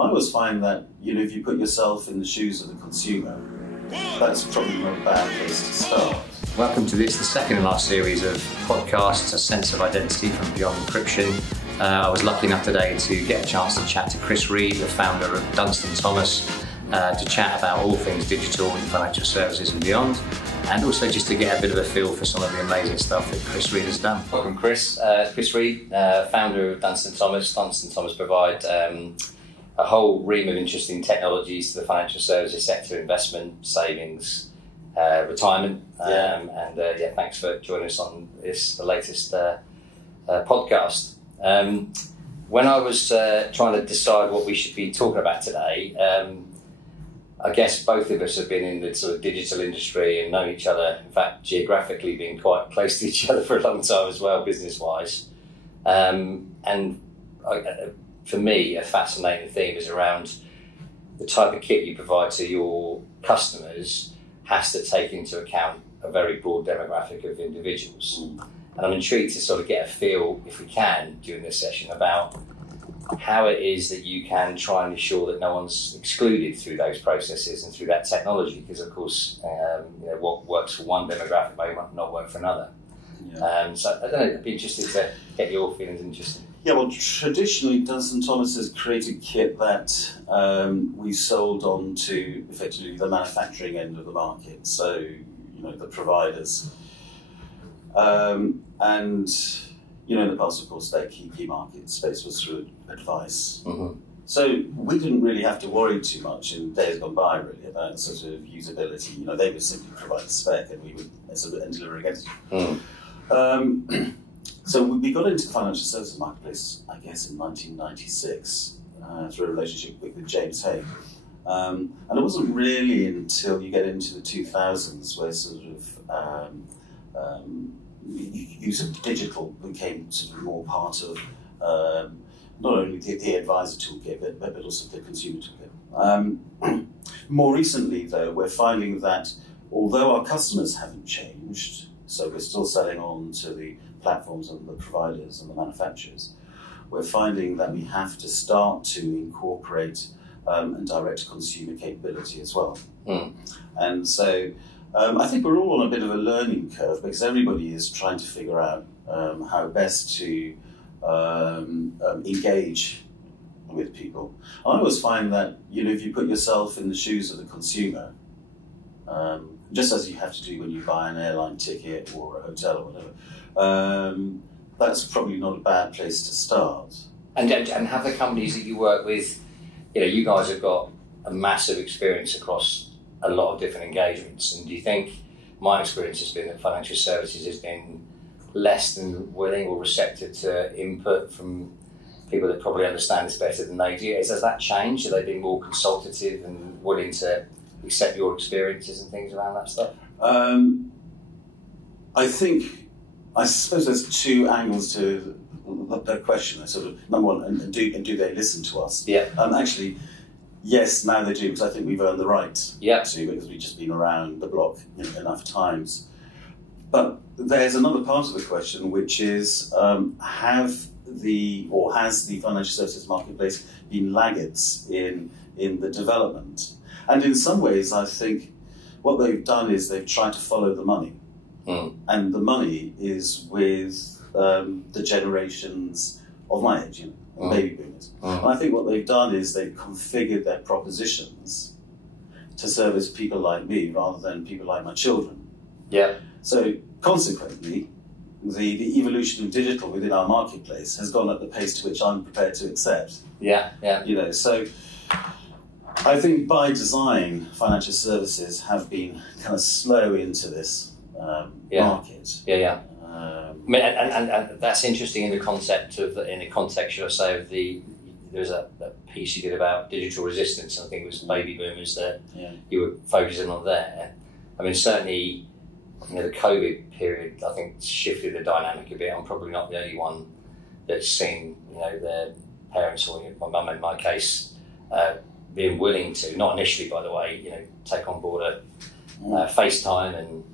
I always find that, if you put yourself in the shoes of the consumer, that's probably not a bad place to start. Welcome to this, the second in our series of podcasts, A Sense of Identity from Beyond Encryption. I was lucky enough today to get a chance to chat to Chris Reed, the founder of Dunstan Thomas, to chat about all things digital in financial services and beyond, and also just to get a bit of a feel for some of the amazing stuff that Chris Reed has done. Welcome, Chris. Chris Reed, founder of Dunstan Thomas. Dunstan Thomas provide a whole ream of interesting technologies to the financial services sector: investment, savings, retirement. Thanks for joining us on the latest podcast. When I was trying to decide what we should be talking about today, I guess both of us have been in the sort of digital industry and known each other, in fact, geographically being quite close to each other for a long time as well, business-wise. For me, a fascinating theme is around the type of kit you provide to your customers has to take into account a very broad demographic of individuals. And I'm intrigued to sort of get a feel, if we can, during this session, about how it is that you can try and ensure that no one's excluded through those processes and through that technology, because of course, what works for one demographic may not work for another. Yeah. So I don't know, I'd be interested to get your feelings interested. Yeah, well, traditionally, Dunstan Thomas has created kit that we sold on to effectively the manufacturing end of the market, so the providers, and in the past, of course, their key market space was through advice. Mm-hmm. So we didn't really have to worry too much in days gone by, really, about sort of usability. They would simply provide a spec and we would sort of deliver against it. So we got into the financial services marketplace, I guess, in 1996 through a relationship with James Hay. And it wasn't really until you get into the 2000s where sort of use of digital became sort of more part of not only the advisor toolkit, but also the consumer toolkit. More recently, though, we're finding that although our customers haven't changed, so we're still selling on to the platforms and the providers and the manufacturers, we're finding that we have to start to incorporate and direct consumer capability as well. And so I think we're all on a bit of a learning curve because everybody is trying to figure out how best to engage with people. I always find that if you put yourself in the shoes of the consumer, just as you have to do when you buy an airline ticket or a hotel or whatever, that's probably not a bad place to start. And have the companies that you work with, you guys have got a massive experience across a lot of different engagements. And do you think, my experience has been that financial services has been less than willing or receptive to input from people that probably understand this better than they do? Has that changed? Are they being more consultative and willing to accept your experiences and things around that stuff? I suppose there's two angles to that question. Sort of, number one, and do they listen to us? Yeah. Actually, yes, now they do, because I think we've earned the right to, because we've just been around the block enough times. But there's another part of the question, which is, has the financial services marketplace been laggards in the development? And in some ways, I think what they've done is they've tried to follow the money. And the money is with the generations of my age, baby boomers. And I think what they've done is they've configured their propositions to service people like me rather than people like my children. Yeah. So consequently, the evolution of digital within our marketplace has gone at the pace to which I'm prepared to accept. Yeah. So I think by design, financial services have been kind of slow into this market. And that's interesting in the concept of should I say, there's a piece you did about digital resistance, and I think it was baby boomers that you were focusing on there. I mean, certainly, the COVID period, I think, shifted the dynamic a bit. I'm probably not the only one that's seen, their parents, or my mum in my case, being willing to, not initially, by the way, take on board a FaceTime and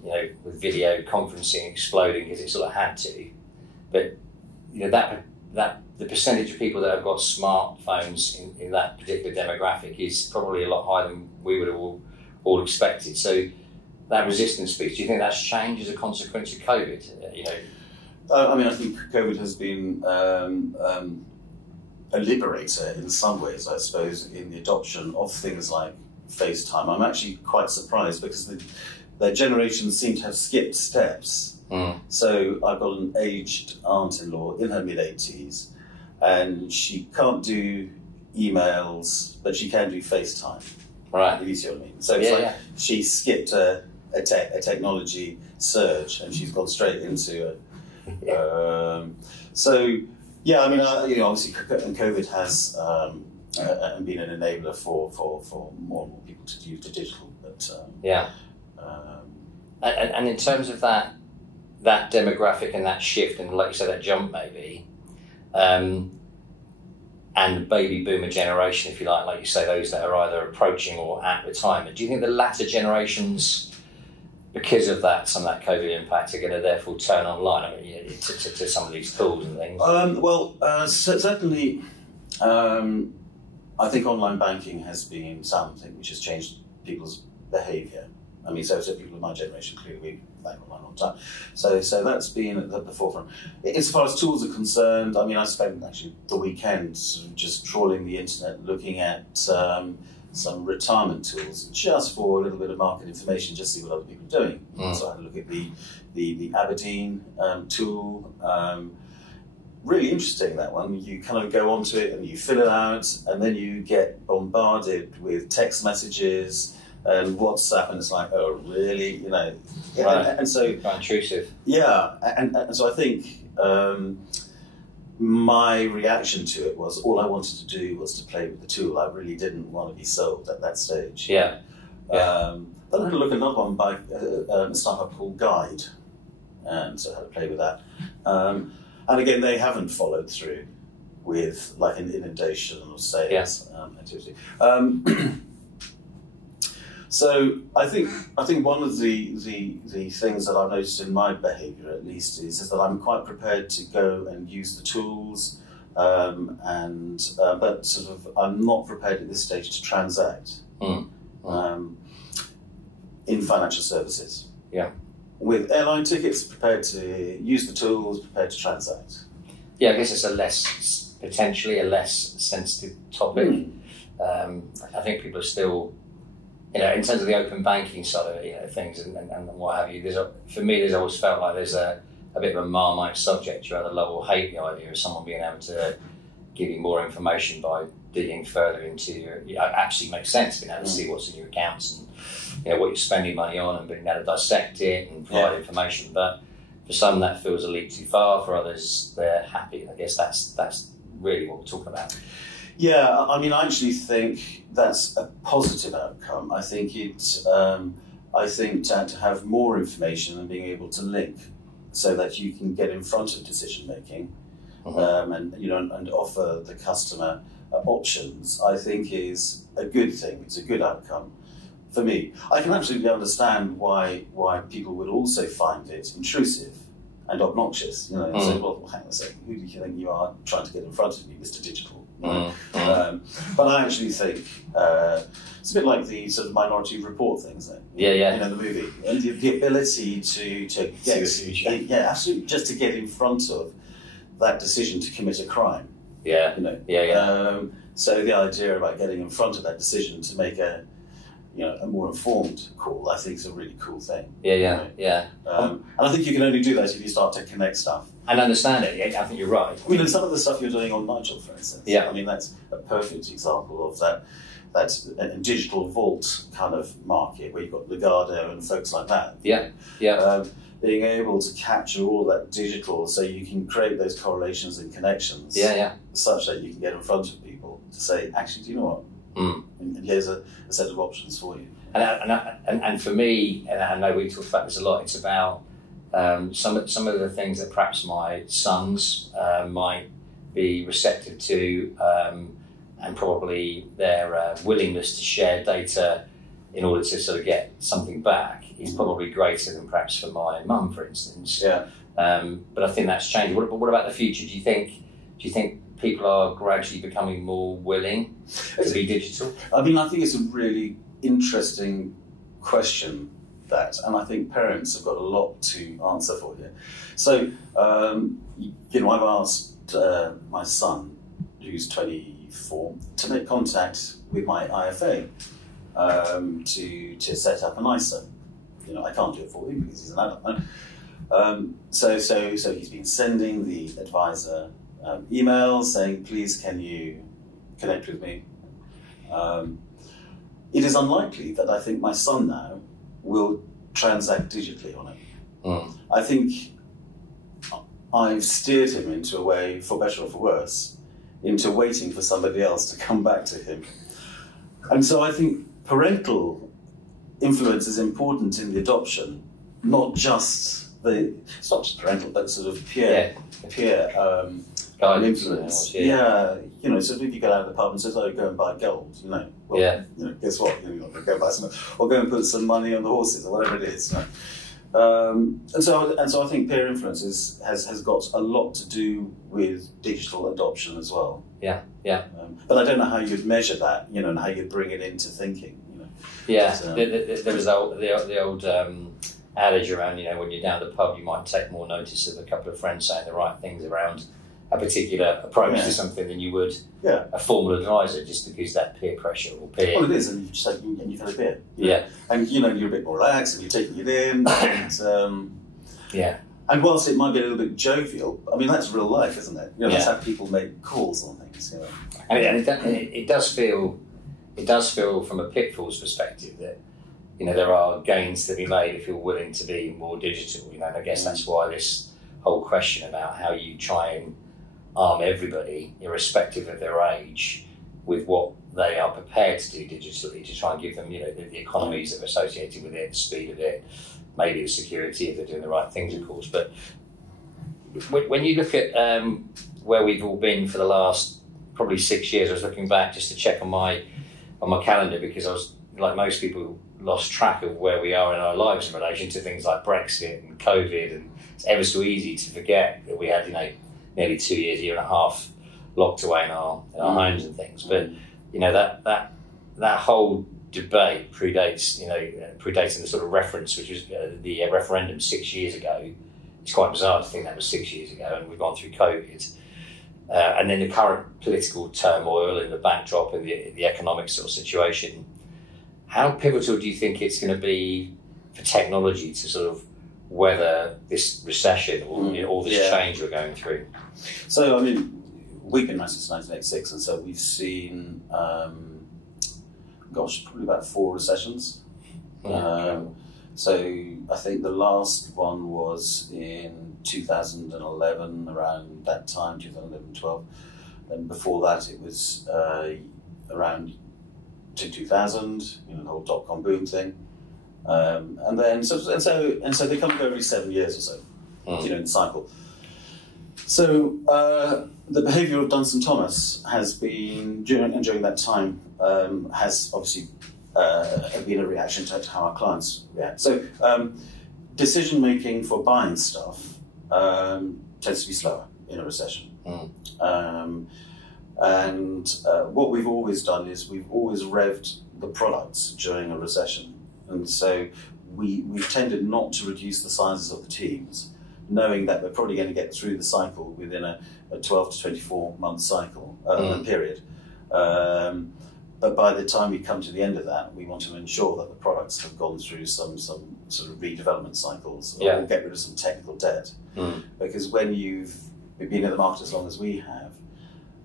with video conferencing exploding because it sort of had to, but that the percentage of people that have got smartphones in that particular demographic is probably a lot higher than we would have all expected. So that resistance piece, do you think that's changed as a consequence of COVID? I think COVID has been a liberator in some ways, I suppose, in the adoption of things like FaceTime. I'm actually quite surprised because their generation seem to have skipped steps. So I've got an aged aunt-in-law in her mid-80s, and she can't do emails, but she can do FaceTime. Right. If you see what I mean. So it's she skipped a technology surge, and she's gone straight into it. Obviously, COVID has been an enabler for more and more people to use the digital. But and in terms of that demographic and that shift, and like you said, that jump maybe, and the baby boomer generation, if you like you say, those that are either approaching or at retirement, do you think the latter generations, because of that, some of that COVID impact, are going to therefore turn online to some of these tools and things? Certainly, I think online banking has been something which has changed people's behaviour. So people of my generation, clearly we bank online all the time. So that's been at the forefront. As far as tools are concerned, I spent actually the weekend sort of just trawling the internet, looking at some retirement tools, just for a little bit of market information, just see what other people are doing. So I had a look at the Aberdeen tool. Really interesting, that one. You kind of go onto it and you fill it out, and then you get bombarded with text messages and WhatsApp, and it's like, oh, really? Right. And so quite intrusive. Yeah, and so I think my reaction to it was all I wanted to do was to play with the tool. I really didn't want to be sold at that stage. Yeah. Then I had a look at another one by a startup called Guide, and so I had to play with that. And again, they haven't followed through with like an inundation of sales activity. So I think one of the things that I've noticed in my behaviour, at least, is that I'm quite prepared to go and use the tools, but sort of I'm not prepared at this stage to transact in financial services. Yeah. With airline tickets, prepared to use the tools, prepared to transact. Yeah, I guess it's potentially a less sensitive topic. I think people are still, in terms of the open banking side of it, things and what have you. For me, there's always felt like there's a bit of a Marmite subject. You either love or hate the idea of someone being able to give you more information by digging further into your. It actually makes sense being able to see what's in your accounts and what you're spending money on, and being able to dissect it and provide information. But for some, that feels a leap too far. For others, they're happy. I guess that's really what we're talking about. Yeah, I actually think that's a positive outcome. I think to have more information and being able to link, so that you can get in front of decision making, and offer the customer options, I think is a good thing. It's a good outcome. For me, I can absolutely understand why people would also find it intrusive and obnoxious. Say, well, hang on a second, who do you think you are trying to get in front of me, Mr. Digital? But I actually think it's a bit like the sort of Minority Report thing, isn't it? Yeah. The movie, and the ability to get absolutely, just to get in front of that decision to commit a crime. So the idea about getting in front of that decision to make a more informed call, I think, is a really cool thing. And I think you can only do that if you start to connect stuff. And understand it. I think you're right. Some of the stuff you're doing on Nigel, for instance. That's a perfect example of that digital vault kind of market where you've got Uganda and folks like that. Being able to capture all that digital, so you can create those correlations and connections. Such that you can get in front of people to say, actually, do you know what? And here's a set of options for you. And for me, and I know we talk about this a lot, it's about some of the things that perhaps my sons might be receptive to, and probably their willingness to share data in order to sort of get something back is probably greater than perhaps for my mum, for instance. But I think that's changed. What about the future? Do you think people are gradually becoming more willing to be digital? I mean, I think it's a really interesting question, that, and I think parents have got a lot to answer for here. So, I've asked my son, who's 24, to make contact with my IFA to set up an ISA. I can't do it for him because he's an adult. So he's been sending the advisor emails saying, please, can you connect with me? It is unlikely that I think my son now will transact digitally on it. I think I've steered him into a way, for better or for worse, into waiting for somebody else to come back to him. And so I think parental influence is important in the adoption, not just it's not just parental, but sort of peer influence. So if you get out of the pub and says, "Oh, go and buy gold," guess what? You're not going to go buy some, or go and put some money on the horses, or whatever it is. And so I think peer influence has got a lot to do with digital adoption as well. But I don't know how you'd measure that, and how you'd bring it into thinking. There was the old adage around, when you're down the pub, you might take more notice of a couple of friends saying the right things around a particular approach to something than you would a formal advisor, just because that peer pressure or peer. Well, it is, and you've had a beer. And you're a bit more relaxed, and you're taking it in, and and whilst it might be a little bit jovial, I mean that's real life, isn't it? That's how people make calls on things. And it does feel from a pitfalls perspective that there are gains to be made if you're willing to be more digital. And I guess that's why this whole question about how you try and arm everybody, irrespective of their age, with what they are prepared to do digitally, to try and give them, the economies that are associated with it, the speed of it, maybe the security if they're doing the right things, of course. But when you look at where we've all been for the last probably 6 years, I was looking back just to check on my calendar, because I was, like most people, lost track of where we are in our lives in relation to things like Brexit and COVID, and it's ever so easy to forget that we had, nearly 2 years, year and a half locked away in our homes and things. But that whole debate predates the sort of reference, which was the referendum 6 years ago. It's quite bizarre to think that was 6 years ago, and we've gone through COVID. And then the current political turmoil and the backdrop and the economic sort of situation. How pivotal do you think it's going to be for technology to sort of weather this recession or all this change we're going through? So, I mean, we've been around since 1986, and so we've seen, probably about 4 recessions. So I think the last one was in 2011, around that time, 2011, 12. And before that, it was around 2000, the whole dot-com boom thing. And then, so they come and go every 7 years or so, in the cycle. So the behaviour of Dunstan Thomas has been, during that time, has obviously been a reaction to how our clients react. So decision-making for buying stuff tends to be slower in a recession. And what we've always done is we've always revved the products during a recession. And so we've tended not to reduce the sizes of the teams, knowing that we're probably going to get through the cycle within a 12 to 24 month cycle period. But by the time we come to the end of that, we want to ensure that the products have gone through some sort of redevelopment cycles, or get rid of some technical debt. Because when you've been in the market as long as we have,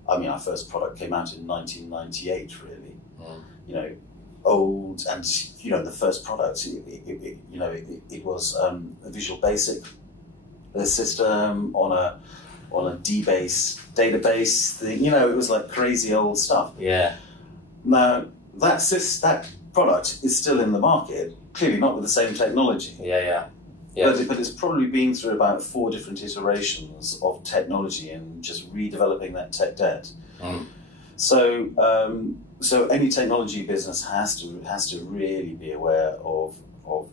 I mean, our first product came out in 1998, really. Old, and the first product, it was a Visual Basic system on a D-base database thing. It was like crazy old stuff. Now that product is still in the market, clearly not with the same technology. But it's probably been through about 4 different iterations of technology and just redeveloping that tech debt. So any technology business has to really be aware of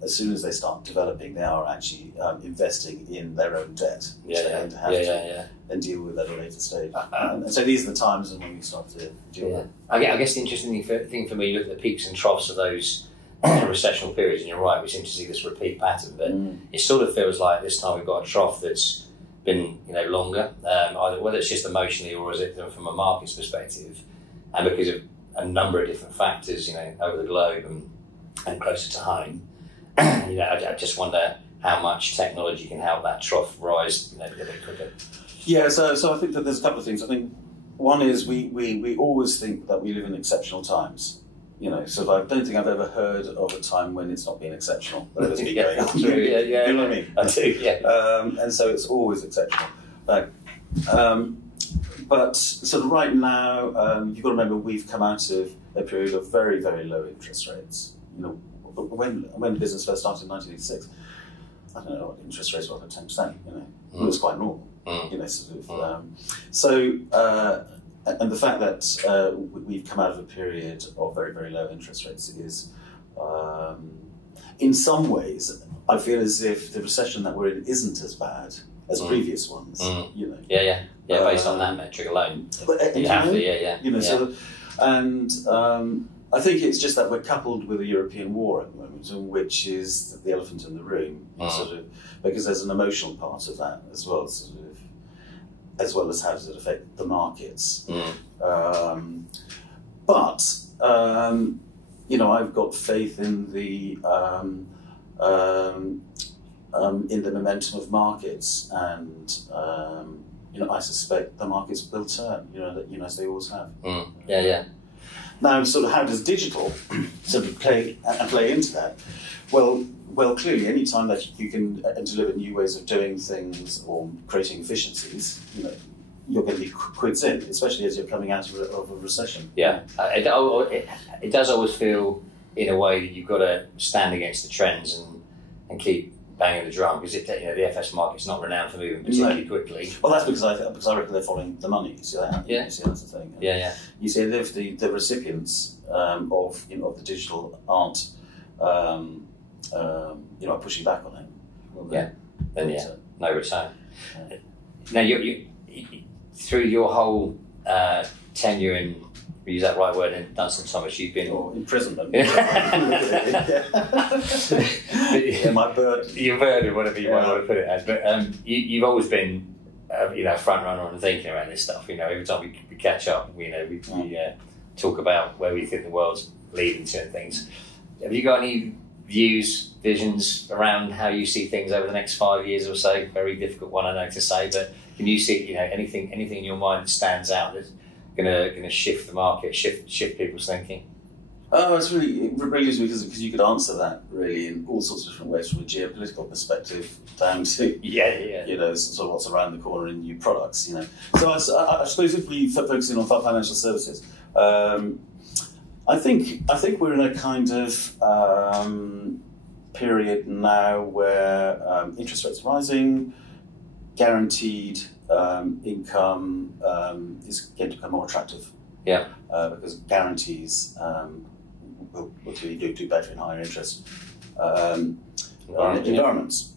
as soon as they start developing, they are actually investing in their own debt, which they're going to have to and deal with at a later stage. And so these are the times when we start to deal with it. I guess the interesting thing for me, look at the peaks and troughs of those recessional periods, and you're right, we seem to see this repeat pattern, but it sort of feels like this time we've got a trough that's been longer, either whether it's just emotionally or is it from a market's perspective, and because of a number of different factors, over the globe and closer to home. I just wonder how much technology can help that trough rise a bit quicker. Yeah, so I think that there's a couple of things. I think one is we always think that we live in exceptional times. So I don't think I've ever heard of a time when it's not been exceptional. That has been going on. You know what I mean? I do, yeah. And so it's always exceptional. But sort of right now, you've got to remember we've come out of a period of very, very low interest rates. When the business first started in 1986, I don't know what interest rates were, like 10%. It was quite normal. And the fact that we've come out of a period of very, very low interest rates is, in some ways, I feel as if the recession that we're in isn't as bad as previous ones. Based on that metric alone. I think it's just that we're coupled with a European war at the moment, which is the elephant in the room, because there's an emotional part of that as well, as well as how does it affect the markets. I've got faith in the momentum of markets, and I suspect the markets will turn, as they always have. Now, sort of, how does digital sort of play into that? Well, clearly, any time that you can deliver new ways of doing things or creating efficiencies, you're going to be quids in, especially as you're coming out of a recession. It does always feel, in a way, that you've got to stand against the trends and keep banging the drum, because the FS market's not renowned for moving particularly quickly. Well, that's because I reckon they're following the money. You see that? You see, that's the thing. You see, if the recipients of the digital aren't pushing back on it, no return. Now, you through your whole tenure in, we use that right word, in Dunstan Thomas, you've been... imprisonment. My bird. Your bird, or whatever you might want to put it as. But you've always been, a front runner on thinking around this stuff. Every time we catch up, we talk about where we think the world's leading certain things. Have you got any views, visions around how you see things over the next 5 years or so? Very difficult one, I know, to say, but can you see, anything in your mind that stands out that's going to shift the market, shift people's thinking? Oh, it's really brilliant, because you could answer that really in all sorts of different ways, from a geopolitical perspective down to sort of what's around the corner in new products. So I suppose if we focus in on financial services, I think we're in a kind of period now where interest rates are rising, guaranteed income is going to become more attractive. Because guarantees will clearly do better in higher interest environments.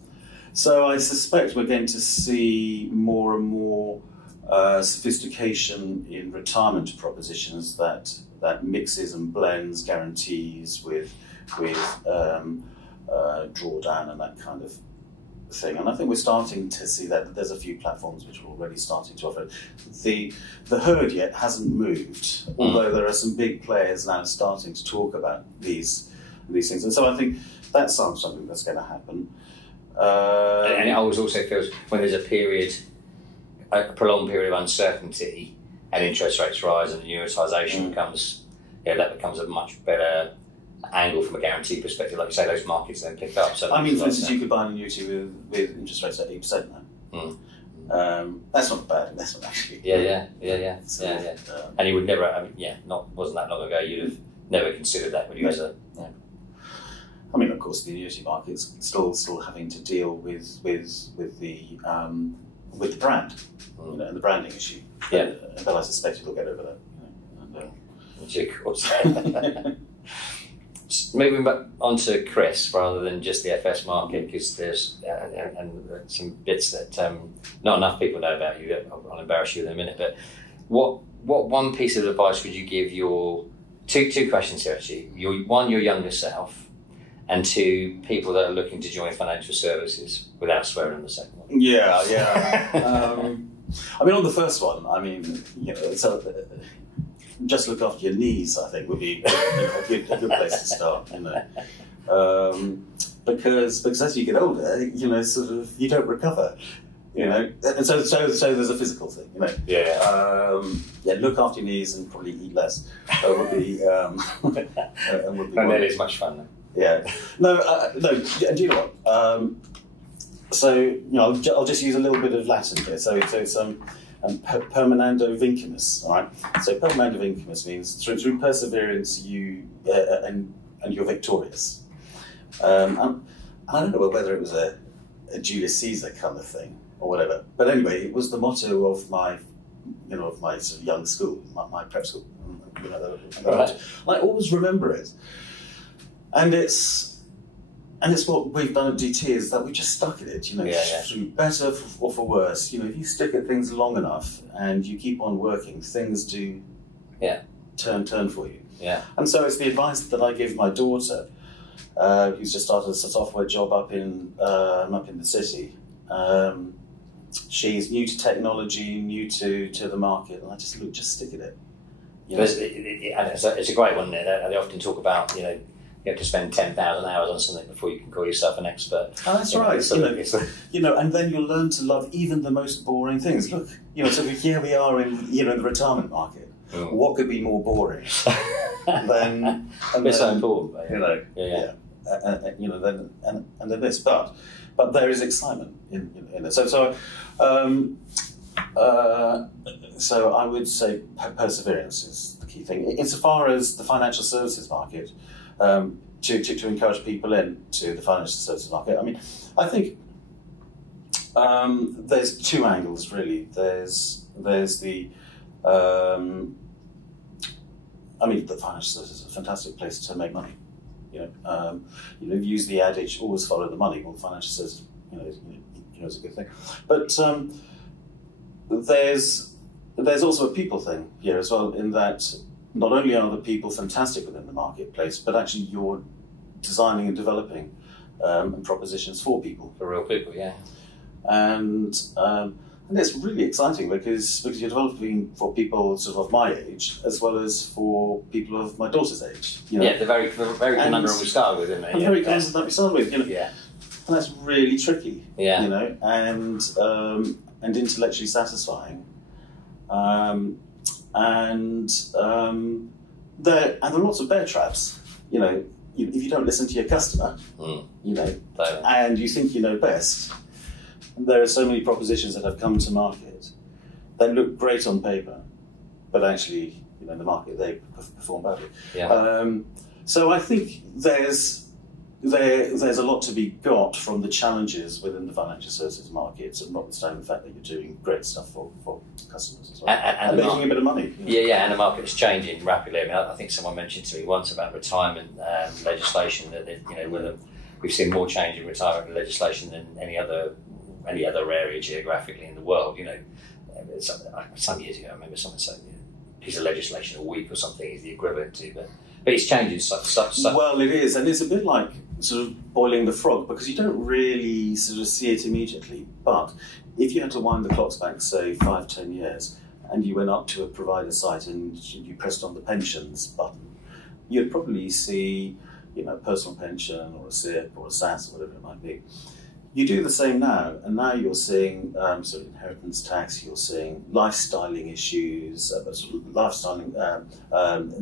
So I suspect we're going to see more and more sophistication in retirement propositions that mixes and blends guarantees with drawdown and that kind of thing. And I think we're starting to see that there's a few platforms which are already starting to offer it. The herd yet hasn't moved, although there are some big players now starting to talk about these things. And so I think that's something that's going to happen. And it always also feels, when there's a prolonged period of uncertainty and interest rates rise and annuitisation becomes, that becomes a much better angle from a guarantee perspective. Like you say, those markets then pick up. So for instance, you could buy an annuity with interest rates at 8% now. That's not bad investment, actually. And you would never, wasn't that long ago, you'd have never considered that, would you? Of course, the annuity market's still having to deal with the brand, and the branding issue. But I suspect it'll get over that. Of course. moving back onto Chris rather than just the FS market, because there's some bits that not enough people know about you. I'll embarrass you in a minute, but what one piece of advice would you give your two questions here actually? Your younger self, and two, people that are looking to join financial services, without swearing on the second one. Yeah. I mean, on the first one, I mean, so just look after your knees, I think, would be a good place to start, because as you get older, sort of, you don't recover, and so there's a physical thing, look after your knees and probably eat less. Would be, and that is much fun, though. Yeah. No. And do you know what? So I'll just use a little bit of Latin here. So it's permanendo vincumus. All right. So permanendo vincumus means through perseverance you and you're victorious. And I don't know whether it was a Julius Caesar kind of thing or whatever. But anyway, it was the motto of my sort of young school, my prep school. Right. I always remember it. And it's what we've done at DT is that we just stuck at it, through better or for worse. If you stick at things long enough and you keep on working, things do turn for you. Yeah. And so it's the advice that I give my daughter, who's just started a software job up in the city. She's new to technology, new to the market, and I just stick at it. It's a great one. They often talk about you have to spend 10,000 hours on something before you can call yourself an expert. Oh, that's right. And then you'll learn to love even the most boring things. Look, so here we are in the retirement market. Mm. What could be more boring than? It's so important, then this, but there is excitement in it. So I would say perseverance is the key thing. Insofar as the financial services market. To encourage people into the financial services market. I mean, I think there's two angles really. There's the the financial services is a fantastic place to make money. Use the adage, always follow the money. Well, financial services, is a good thing. But there's also a people thing here as well, in that. Not only are the people fantastic within the marketplace, but actually you're designing and developing propositions for people. For real people, yeah. And it's really exciting because you're developing for people sort of my age, as well as for people of my daughter's age. Yeah, the very conundrum we started with, isn't it? The very conundrum that we started with, Yeah. And that's really tricky, yeah. And intellectually satisfying. And there are lots of bear traps. If you don't listen to your customer, and you think you know best, there are so many propositions that have come to market that look great on paper, but actually, in the market they perform badly. Yeah. So I think there's a lot to be got from the challenges within the financial services markets, and notwithstanding the fact that you're doing great stuff for customers as well, and making a bit of money. Yeah, and the market's changing rapidly. I mean, I think someone mentioned to me once about retirement legislation that whether we've seen more change in retirement legislation than any other area geographically in the world. Some years ago, I remember someone saying a piece of legislation a week or something is the equivalent to, but it's changing so. Well, it is, and it's a bit like sort of boiling the frog, because you don't really sort of see it immediately. But if you had to wind the clocks back, say 5-10 years, and you went up to a provider site and you pressed on the pensions button, you'd probably see, personal pension or a SIP or a SAS or whatever it might be. You do the same now, and now you're seeing sort of inheritance tax, you're seeing lifestyling issues, sort of lifestyling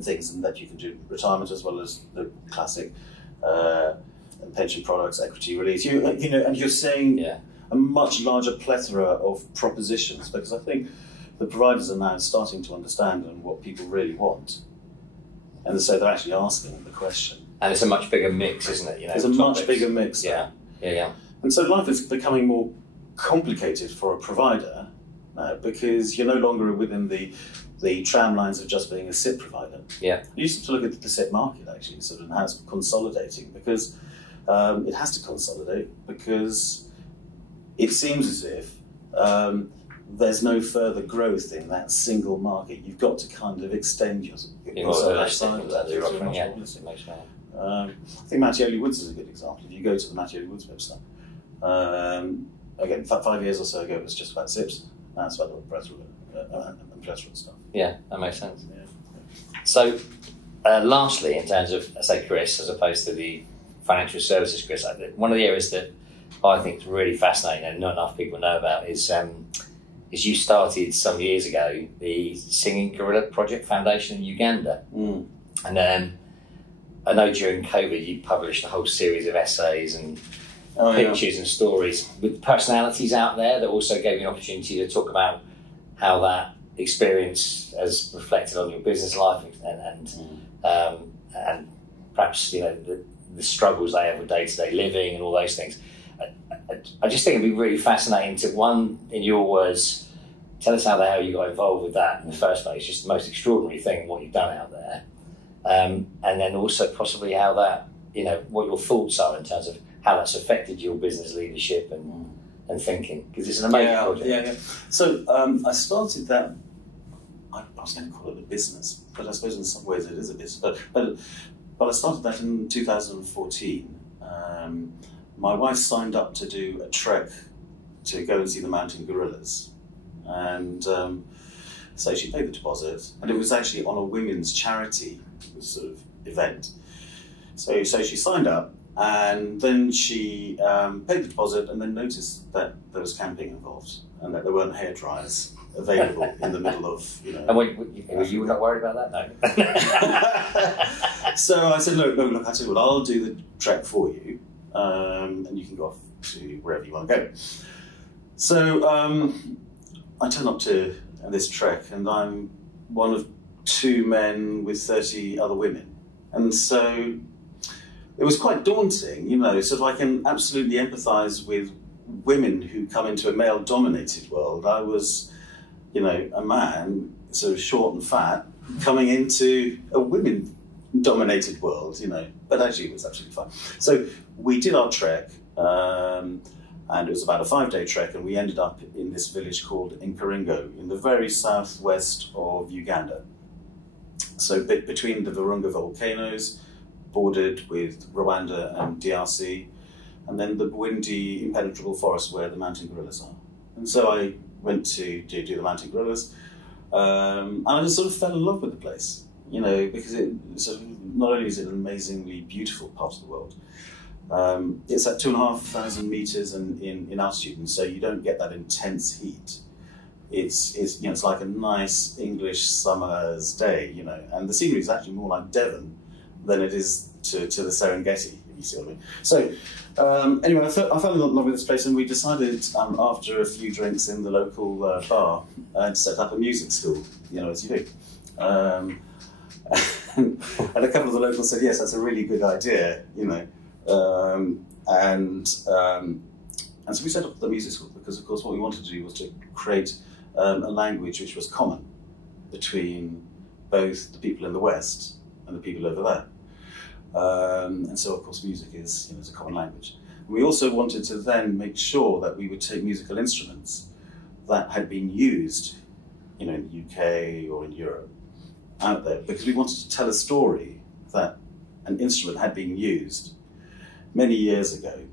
things, and that you can do retirement as well as the classic pension products, equity release. And you're seeing a much larger plethora of propositions, because I think the providers are now starting to understand what people really want, and so they're actually asking the question. And it's a much bigger mix, isn't it? It's a much bigger mix. Yeah. And so life is becoming more complicated for a provider now, because you're no longer within the the tram lines of just being a SIP provider. Yeah. You used to look at the SIP market actually, sort of, and how it's consolidating, because it has to consolidate, because it seems as if there's no further growth in that single market. You've got to kind of extend yourself outside of that. I think Mattioli Woods is a good example. If you go to the Mattioli Woods website, again, 5 years or so ago, it was just about SIPs. Now it's about the press and stuff. Yeah, that makes sense. Yeah. So, lastly, in terms of, say, Chris, as opposed to the financial services Chris, one of the areas that I think is really fascinating and not enough people know about is you started some years ago the Singing Gorilla Project Foundation in Uganda. Mm. And I know during COVID you published a whole series of essays and pictures and stories with personalities out there that also gave you an opportunity to talk about how that experience has reflected on your business life and perhaps the struggles they have with day-to-day living and all those things. I just think it'd be really fascinating to, one, in your words, tell us how the hell you got involved with that in the first place, just the most extraordinary thing, what you've done out there. And then also possibly how that, what your thoughts are in terms of how that's affected your business leadership and thinking, because it's an amazing project. Yeah. So I started that, I was going to call it a business, but I suppose in some ways it is a business. But I started that in 2014. My wife signed up to do a trek to go and see the mountain gorillas. And so she paid the deposit, and it was actually on a women's charity sort of event. So she signed up, and then she paid the deposit, and then noticed that there was camping involved, and that there weren't hair dryers available in the middle of, And were you not worried about that? No. So I said, look, I tell you what, I'll do the trek for you, and you can go off to wherever you want to go. So I turned up to this trek, and I'm one of 2 men with 30 other women. And so it was quite daunting, sort of I can absolutely empathise with women who come into a male-dominated world. I was, a man, sort of short and fat, coming into a women-dominated world, but actually it was absolutely fine. So we did our trek, and it was about a 5-day trek, and we ended up in this village called Nkaringo in the very southwest of Uganda. So between the Virunga volcanoes, bordered with Rwanda and DRC, and then the windy, impenetrable forest where the mountain gorillas are. And so I went to do the mountain gorillas, and I just sort of fell in love with the place, because it sort of, not only is it an amazingly beautiful part of the world, it's at 2,500 meters in altitude, and so you don't get that intense heat. It's like a nice English summer's day, and the scenery is actually more like Devon than it is to the Serengeti, if you see what I mean. So anyway, I fell in love with this place, and we decided after a few drinks in the local bar to set up a music school, as you do. And a couple of the locals said, yes, that's a really good idea, and so we set up the music school because, of course, what we wanted to do was to create a language which was common between both the people in the West and the people over there. And so, of course, music is a common language. We also wanted to then make sure that we would take musical instruments that had been used, in the UK or in Europe, out there, because we wanted to tell a story that an instrument had been used many years ago,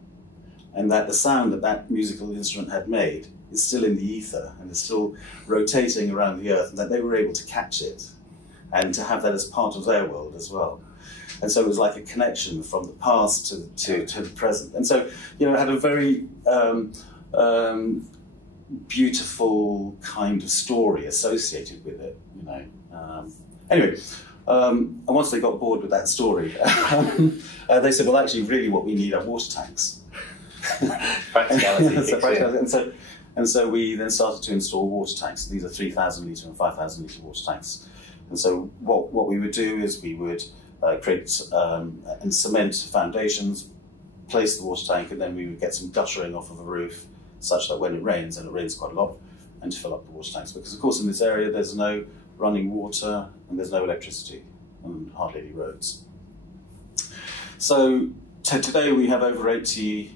and that the sound that musical instrument had made is still in the ether and is still rotating around the earth, and that they were able to catch it and to have that as part of their world as well. And so it was like a connection from the past to the present. And so, it had a very beautiful kind of story associated with it, Anyway, and once they got bored with that story, they said, well, actually, really what we need are water tanks. Practicality. And so we then started to install water tanks. These are 3,000 litre and 5,000 litre water tanks. And so what we would do is we would create and cement foundations, place the water tank, and then we would get some guttering off of the roof such that when it rains, and it rains quite a lot, and to fill up the water tanks. Because, of course, in this area there's no running water, and there's no electricity and hardly any roads. So today we have over 80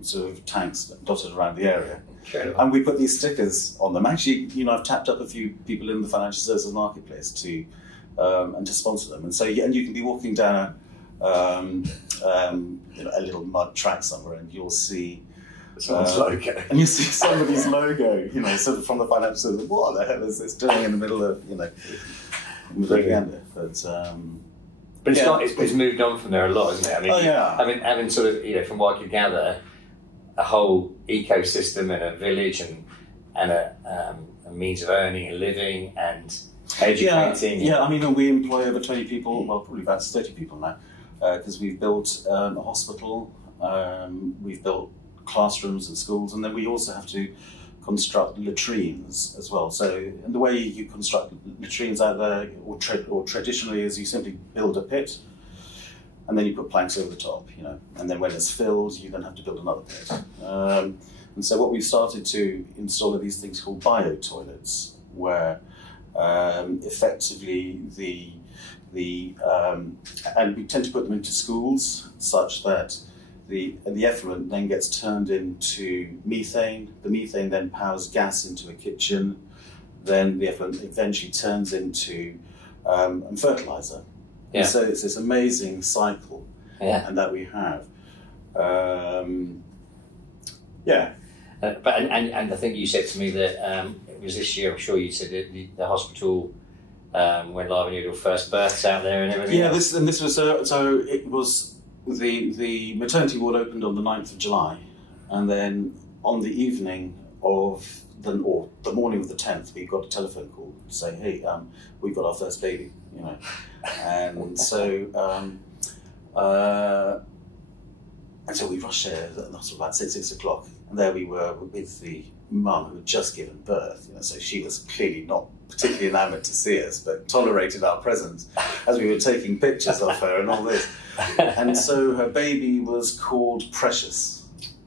sort of tanks dotted around the area. And we put these stickers on them. Actually, I've tapped up a few people in the financial services marketplace to sponsor them. And so, and you can be walking down a little mud track somewhere, and you'll see someone's logo. And you see somebody's logo, sort of from the financial services. What the hell is this doing in the middle of, Uganda? But it's not. It's moved on from there a lot, isn't it? I mean, having sort of, from what I could gather, a whole ecosystem and a village and a means of earning and living and educating. Yeah. I mean, we employ over 20 people. Well, probably about 30 people now, because we've built a hospital. We've built classrooms and schools, and then we also have to construct latrines as well. So, and the way you construct latrines out there, or traditionally, is you simply build a pit, and then you put planks over the top, and then when it's filled, you then have to build another pit. And so what we've started to install are these things called bio-toilets, where effectively and we tend to put them into schools such that the effluent then gets turned into methane. The methane then powers gas into a kitchen. Then the effluent eventually turns into fertilizer. Yeah. And so it's this amazing cycle and that we have. But I think you said to me that it was this year. I'm sure you said that the hospital went live and you had your first births out there and everything. Yeah, this was so it was the maternity ward opened on the 9th of July, and then on the evening of the morning of the 10th, we got a telephone call to say, hey, we've got our first baby, and so we rushed there. That was about 6 o'clock, and there we were with the mum who had just given birth. So she was clearly not particularly enamoured to see us, but tolerated our presence as we were taking pictures of her and all this. And so her baby was called Precious.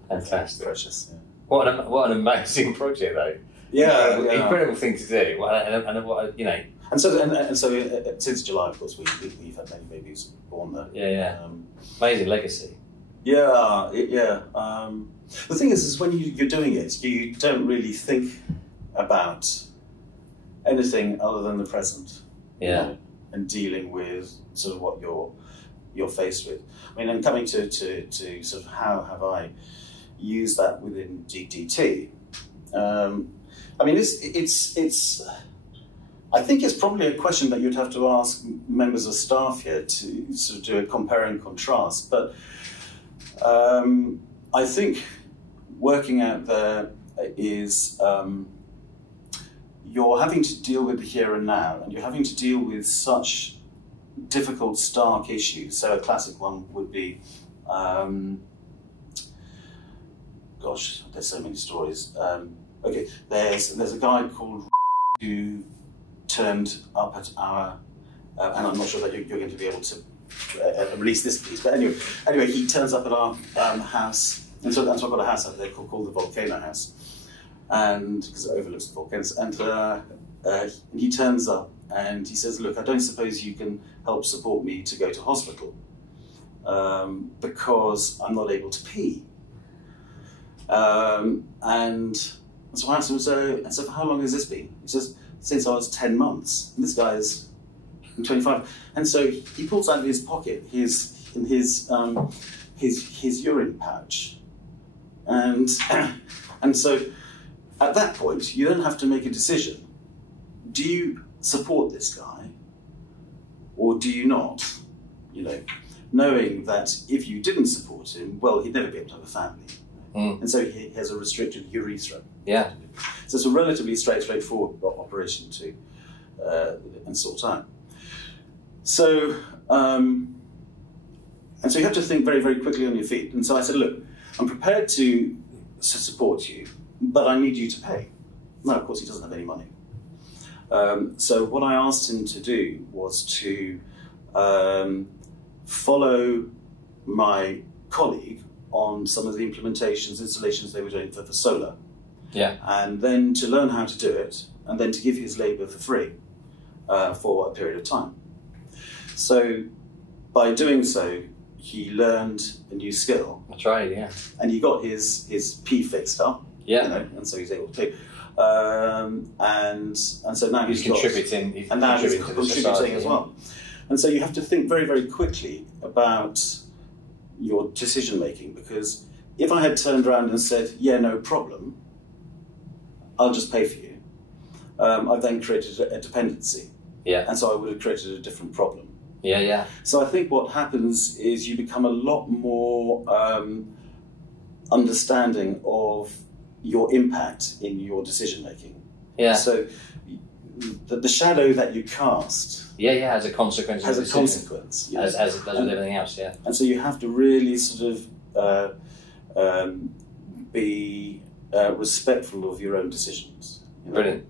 Fantastic. Precious. Yeah. What an amazing project, though. Yeah, incredible thing to do. And so since July, of course, we've had many babies born there. Yeah. Amazing legacy. Yeah. The thing is when you're doing it, you don't really think about anything other than the present. Yeah. And dealing with sort of what you're faced with. I mean, and coming to sort of how have I used that within DDT. I mean, it's. I think it's probably a question that you'd have to ask members of staff here to sort of do a compare and contrast. But I think working out there is you're having to deal with the here and now, and you're having to deal with such difficult, stark issues. So a classic one would be, there's so many stories. There's a guy called who turned up at our, and I'm not sure that you're going to be able to release this piece, but anyway, he turns up at our house, and so I've got a house out there called the Volcano House, and because it overlooks the volcanoes, and he turns up and he says, look, I don't suppose you can help support me to go to hospital because I'm not able to pee. And so I asked him, so for how long has this been? He says, since I was 10 months. And this guy's 25. And so he pulls out of his pocket his urine pouch. And so at that point, you then have to make a decision. Do you support this guy or do you not? Knowing that if you didn't support him, well, he'd never be able to have a family. And so he has a restricted urethra. Yeah. So it's a relatively straightforward operation to and sort out. So and so you have to think very, very quickly on your feet. And so I said, look, I'm prepared to support you, but I need you to pay. No, of course he doesn't have any money. So what I asked him to do was to follow my colleague on some of the installations they were doing for solar. Yeah. And then to learn how to do it, and then to give his labour for free. for a period of time. So by doing so, he learned a new skill. That's right, yeah. And he got his P fixed up. Yeah. You know, and so he's able to. And so now he's contributing. He's contributing as well. And so you have to think very, very quickly about your decision making, because if I had turned around and said, "Yeah, no problem, I'll just pay for you," I've then created a dependency. Yeah. And so I would have created a different problem. Yeah, yeah. So I think what happens is you become a lot more understanding of your impact in your decision making. Yeah. So the shadow that you cast. Yeah, yeah, has a consequence. Has a consequence. You know, as it does with everything else. Yeah. And so you have to really sort of be respectful of your own decisions. You know? Brilliant.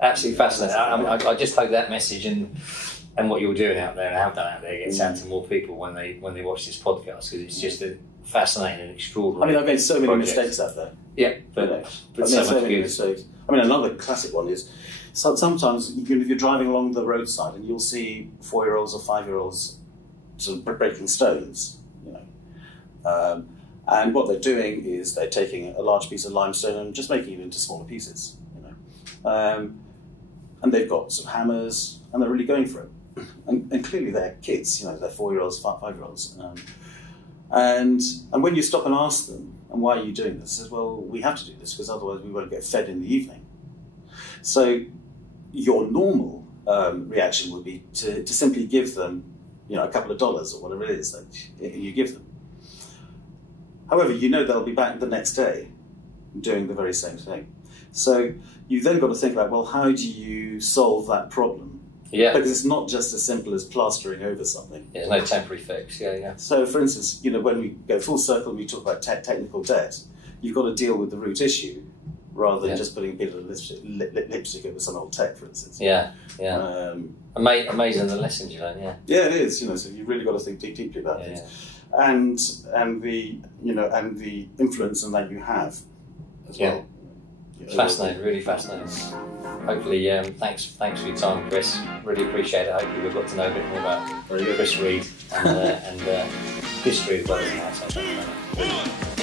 Absolutely fascinating. I just hope that message and what you're doing out there and have done out there gets out to more people when they watch this podcast, because it's just a fascinating and extraordinary. I mean, I've made so many mistakes out there. Yeah, but so many mistakes. I mean, another classic one is sometimes if you're driving along the roadside and you'll see 4-year-olds or 5-year-olds sort of breaking stones, you know, and what they're doing is they're taking a large piece of limestone and just making it into smaller pieces, you know, and they've got some hammers and they're really going for it. And clearly they're kids, you know, they're 4-year-olds, 5-year-olds. And when you stop and ask them, and why are you doing this? They says, well, we have to do this because otherwise we won't get fed in the evening. So your normal reaction would be to simply give them, you know, a couple of dollars or whatever it is that you give them. However, you know they'll be back the next day doing the very same thing. So you've then got to think about, well, how do you solve that problem? Yeah. Because it's not just as simple as plastering over something. There's no temporary fix, yeah, yeah. So, for instance, you know, when we go full circle and we talk about technical debt, you've got to deal with the root issue rather than just putting a bit of lipstick over some old tech, for instance. Yeah, yeah. Amazing the lessons you learn, yeah. Yeah, it is, you know, so you've really got to think deeply about things. Yeah. And the, you know, and the influence that you have as well. Fascinating, really fascinating. Hopefully, thanks for your time, Chris. Really appreciate it. Hopefully, we've got to know a bit more about Chris Reed and history of the outside.